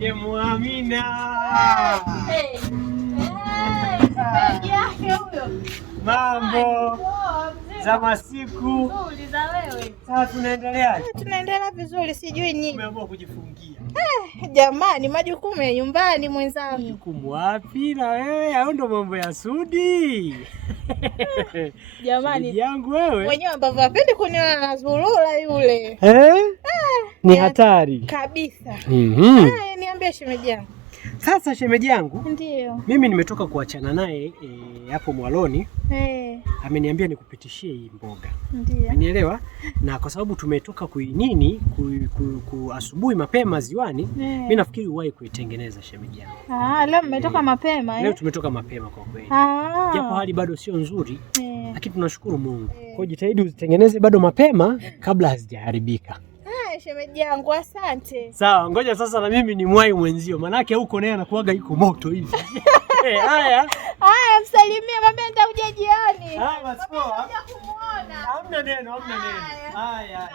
Shemu Amina. Mambo za masiku. Sasa tunaendelea. Tunaendelea vizuri, sijui nyinyi. Umeamua kujifungia. Jamani, majukumu ya nyumbani mwenzangu. Majukumu wapi na wewe? Hao ndo mambo ya Sudi. Jamani yangu wewe. Mwenyewe ambavyo hapendi kuniona na Zulula yule. Ni hatari kabisa. Niambie shemeji yangu. Sasa shemeji yangu, ndio mimi nimetoka kuachana naye hapo Mwaloni. Ameniambia nikupitishie hii mboga. Ndio. Unielewa? Na kwa sababu tumetoka asubuhi mapema ziwani, mimi nafikiri uwahi kuitengeneza shemeji yangu. Leo mmetoka mapema Leo tumetoka mapema kwa kweli. Japo hali bado sio nzuri, lakini tunashukuru Mungu. Kwa hiyo jitahidi uzitengeneze bado mapema kabla hazijaharibika. Shemeji yangu, asante. Sawa, ngoja sasa na mimi ni mwai mwenzio. Manake huko naye anakuaga yuko moto hivi. Haya, msalimie, mwambie nitakuja jioni. Haya, basi poa. Nitakuja kumuona. Hamna neno. Haya.